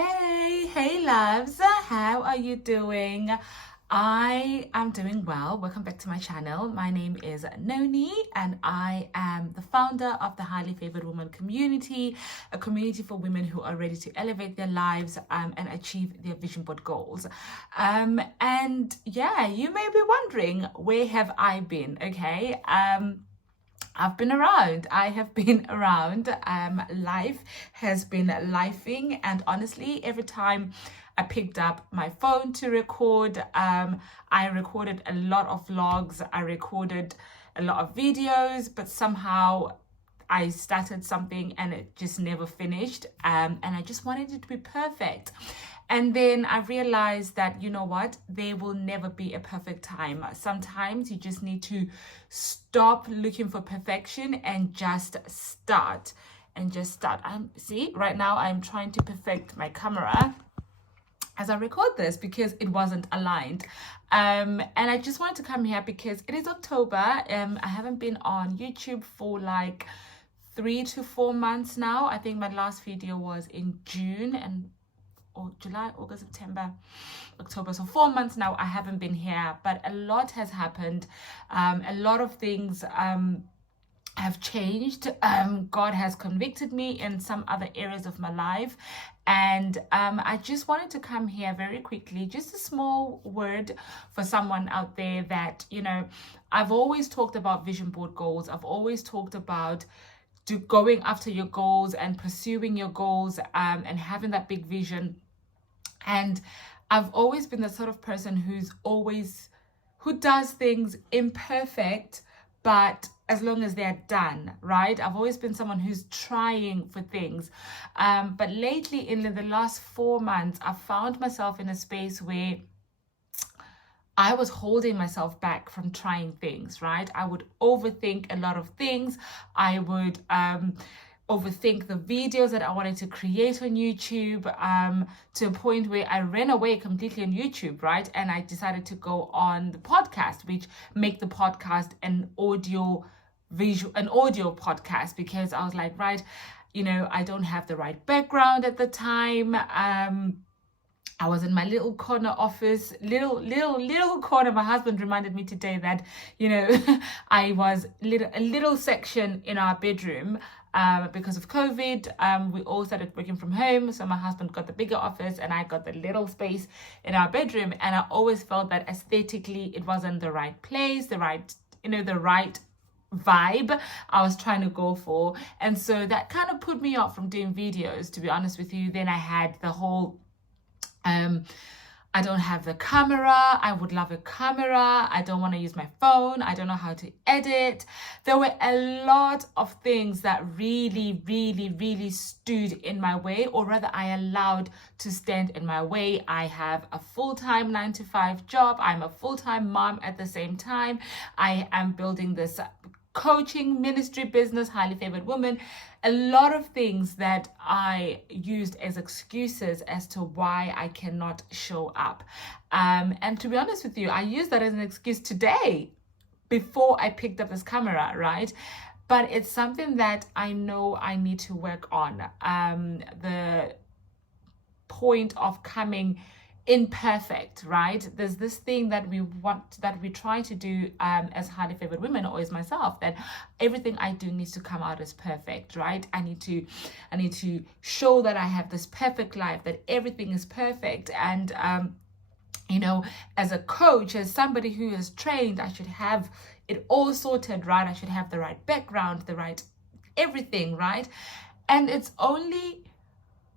Hey loves, how are you doing? I am doing well. Welcome back to my channel. My name is Noni and I am the founder of the Highly Favoured Woman Community, a community for women who are ready to elevate their lives and achieve their vision board goals. And yeah, you may be wondering, where have I been? Okay. I've been around. I have been around. Life has been lifing, and honestly, every time I picked up my phone to record, I recorded a lot of vlogs. I recorded a lot of videos, but somehow I started something and it just never finished. And I just wanted it to be perfect. And then I realized that, you know what, there will never be a perfect time. Sometimes you just need to stop looking for perfection and just start. See, right now I'm trying to perfect my camera as I record this because it wasn't aligned. And I just wanted to come here because it is October. I haven't been on YouTube for like 3 to 4 months now. I think my last video was in June or July, August, September, October. So 4 months now I haven't been here, but a lot has happened. A lot of things have changed. God has convicted me in some other areas of my life. And I just wanted to come here very quickly, just a small word for someone out there that, you know, I've always talked about vision board goals. I've always talked about going after your goals and pursuing your goals and having that big vision. And I've always been the sort of person who does things imperfect, but as long as they're done, right? I've always been someone who's trying for things. But lately, in the last 4 months, I've found myself in a space where I was holding myself back from trying things, right? I would overthink a lot of things. I would overthink the videos that I wanted to create on YouTube to a point where I ran away completely on YouTube, right? And I decided to go on the podcast, which make the podcast an audio podcast, because I was like, right, you know, I don't have the right background at the time. I was in my little corner office, little corner. My husband reminded me today that, you know, I was a little section in our bedroom because of COVID. We all started working from home. So my husband got the bigger office and I got the little space in our bedroom. And I always felt that aesthetically, it wasn't the right place, the right vibe I was trying to go for. And so that kind of put me off from doing videos, to be honest with you. Then I had the whole I don't have the camera. I would love a camera. I don't want to use my phone. I don't know how to edit. There were a lot of things that really stood in my way, or rather I allowed to stand in my way. I have a full-time 9-to-5 job. I'm a full-time mom at the same time. I am building this coaching ministry business, Highly Favoured Woman. A lot of things that I used as excuses as to why I cannot show up. And to be honest with you, I used that as an excuse today before I picked up this camera, right? But it's something that I know I need to work on. The point of coming imperfect, right? There's this thing that we try to do as highly favored women, or as myself, that everything I do needs to come out as perfect, right? I need to show that I have this perfect life, that everything is perfect. And you know, as a coach, as somebody who is trained, I should have it all sorted, right? I should have the right background, the right everything, right? And it's only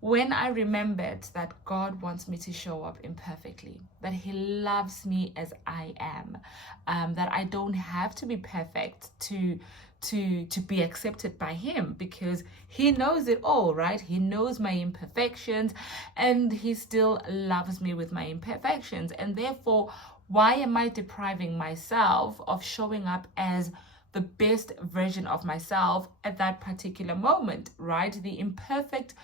when I remembered that God wants me to show up imperfectly, that He loves me as I am, that I don't have to be perfect to be accepted by Him, because He knows it all, right? He knows my imperfections and He still loves me with my imperfections. And therefore, why am I depriving myself of showing up as the best version of myself at that particular moment, right? The imperfect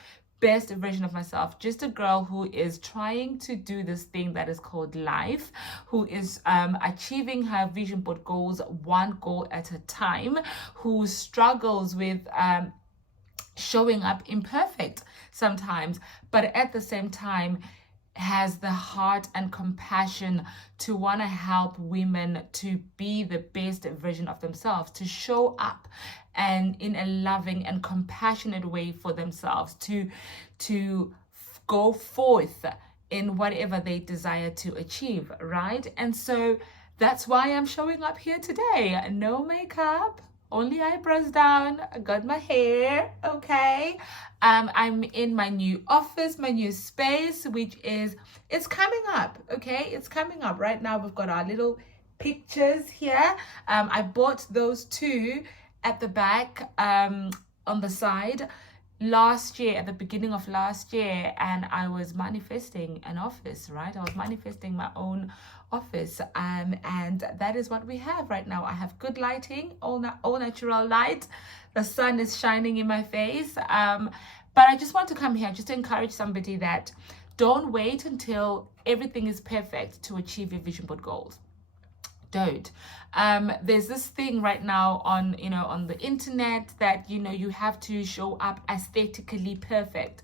best version of myself, just a girl who is trying to do this thing that is called life, who is achieving her vision board goals one goal at a time, who struggles with showing up imperfect sometimes, but at the same time has the heart and compassion to want to help women to be the best version of themselves, to show up and in a loving and compassionate way for themselves, to go forth in whatever they desire to achieve, right? And so that's why I'm showing up here today. No makeup, only eyebrows down. I got my hair, okay? I'm in my new office, my new space, which is, it's coming up, okay? It's coming up. Right now we've got our little pictures here. I bought those two at the back, on the side last year, at the beginning of last year, and I was manifesting an office, right? I was manifesting my own office, and that is what we have right now. I have good lighting, all natural light. The sun is shining in my face, but I just want to come here just to encourage somebody that don't wait until everything is perfect to achieve your vision board goals. Don't. There's this thing right now on the internet that you have to show up aesthetically perfect.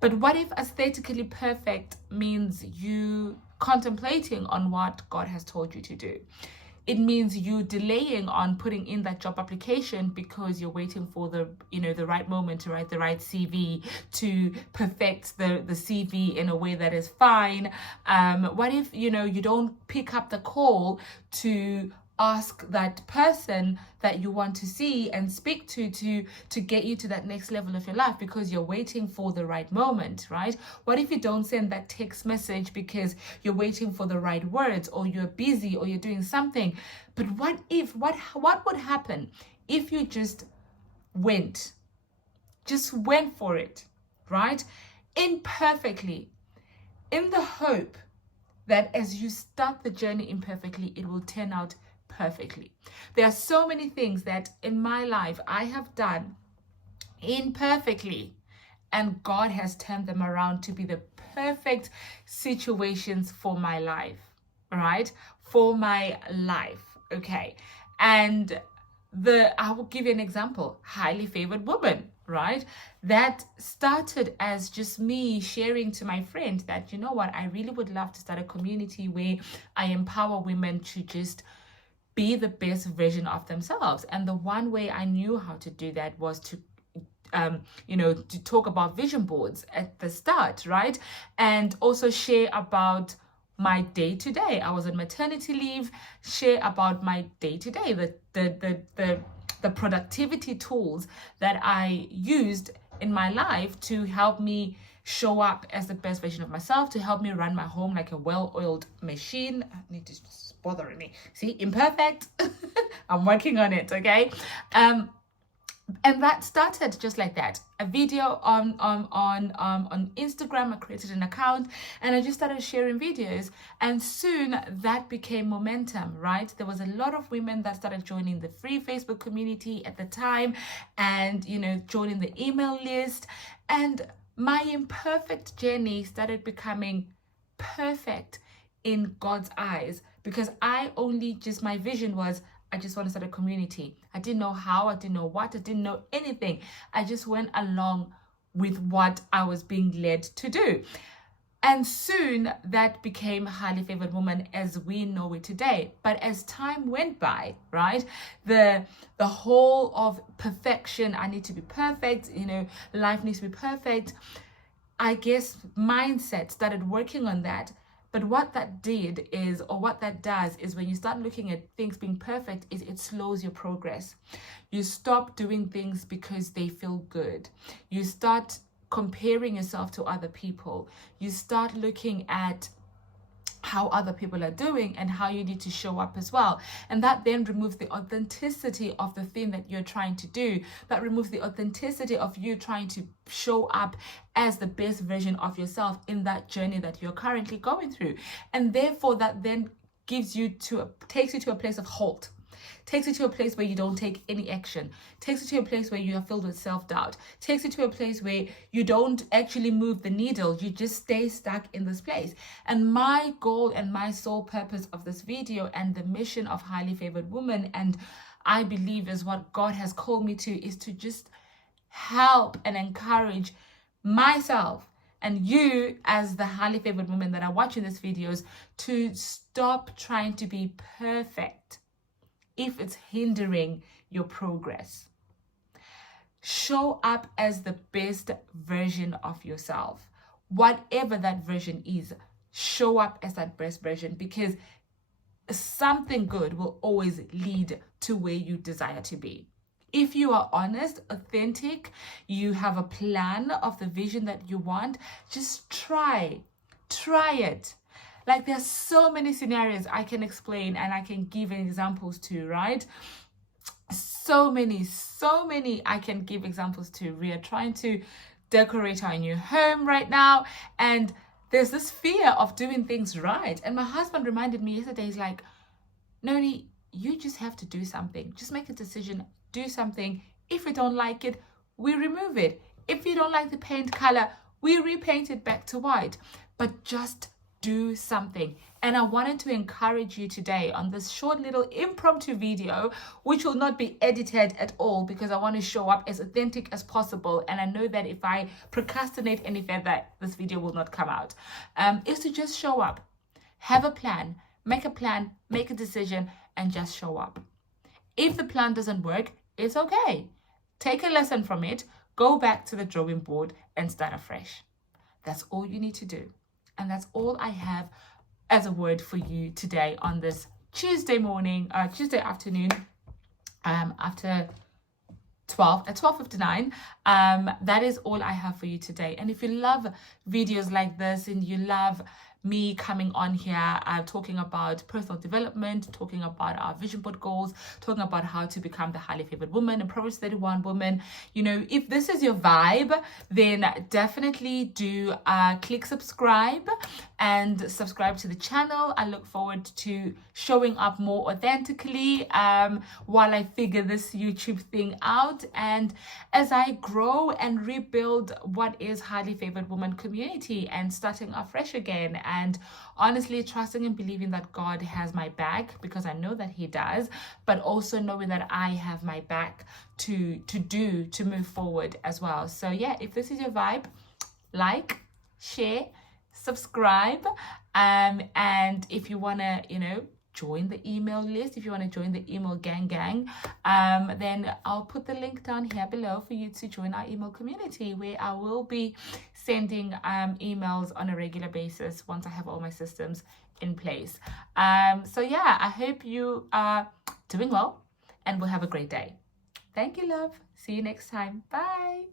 But what if aesthetically perfect means you contemplating on what God has told you to do? It means you delaying on putting in that job application because you're waiting for the right moment to write the right CV, to perfect the CV in a way that is fine. What if you don't pick up the call to ask that person that you want to see and speak to get you to that next level of your life because you're waiting for the right moment, right? What if you don't send that text message because you're waiting for the right words, or you're busy, or you're doing something? But what would happen if you just went for it, right? Imperfectly, in the hope that as you start the journey imperfectly, it will turn out perfectly. There are so many things that in my life I have done imperfectly, and God has turned them around to be the perfect situations for my life, right? For my life, okay? And I will give you an example. Highly Favored Woman, right? That started as just me sharing to my friend that, you know what, I really would love to start a community where I empower women to just be the best version of themselves. And the one way I knew how to do that was to to talk about vision boards at the start, right? And also share about my day-to-day. I was on maternity leave, share about my day-to-day, the productivity tools that I used in my life to help me show up as the best version of myself, to help me run my home like a well-oiled machine. I need to, it's bothering me. See, imperfect. I'm working on it, okay? And that started just like that. A video on Instagram. I created an account and I just started sharing videos, and soon that became momentum, right? There was a lot of women that started joining the free Facebook community at the time, and joining the email list, and my imperfect journey started becoming perfect in God's eyes, because my vision was, I just want to start a community. I didn't know how, I didn't know what, I didn't know anything. I just went along with what I was being led to do. And soon that became Highly Favored Woman as we know it today. But as time went by, right, the whole of perfection, I need to be perfect, life needs to be perfect, I guess mindset started working on that. But what that does is when you start looking at things being perfect, is it slows your progress. You stop doing things because they feel good. You start comparing yourself to other people. You start looking at how other people are doing and how you need to show up as well. And that then removes the authenticity of the thing that you're trying to do. That removes the authenticity of you trying to show up as the best version of yourself in that journey that you're currently going through. And therefore that then takes you to a place of halt. Takes you to a place where you don't take any action. Takes you to a place where you are filled with self-doubt. Takes you to a place where you don't actually move the needle. You just stay stuck in this place. And my goal and my sole purpose of this video and the mission of Highly Favored Woman, and I believe is what God has called me to, is to just help and encourage myself and you as the highly favored women that are watching these videos to stop trying to be perfect if it's hindering your progress. Show up as the best version of yourself. Whatever that version is, show up as that best version, because something good will always lead to where you desire to be. If you are honest, authentic, you have a plan of the vision that you want, just try it. Like, there's so many scenarios I can explain and I can give examples to, right? So many I can give examples to. We are trying to decorate our new home right now, and there's this fear of doing things right. And my husband reminded me yesterday, he's like, Noni, you just have to do something. Just make a decision, do something. If we don't like it, we remove it. If you don't like the paint color, we repaint it back to white. But just do something. And I wanted to encourage you today on this short little impromptu video, which will not be edited at all, because I want to show up as authentic as possible. And I know that if I procrastinate any further, this video will not come out. Is to just show up, have a plan, make a decision, and just show up. If the plan doesn't work, it's okay. Take a lesson from it, go back to the drawing board and start afresh. That's all you need to do. And that's all I have as a word for you today on this Tuesday afternoon, after 12:59. That is all I have for you today. And if you love videos like this and you love me coming on here talking about personal development, talking about our vision board goals, talking about how to become the highly favored woman and Proverbs 31 woman, you know, if this is your vibe, then definitely do click subscribe and subscribe to the channel. I look forward to showing up more authentically while I figure this YouTube thing out, and as I grow and rebuild what is Highly Favored Woman Community and starting afresh again. And honestly, trusting and believing that God has my back, because I know that He does, but also knowing that I have my back to move forward as well. So yeah, if this is your vibe, like, share, subscribe, and if you want to, you know, join the email list, if you want to join the email gang, then I'll put the link down here below for you to join our email community, where I will be sending emails on a regular basis once I have all my systems in place. So yeah, I hope you are doing well and we'll have a great day. Thank you, love. See you next time. Bye.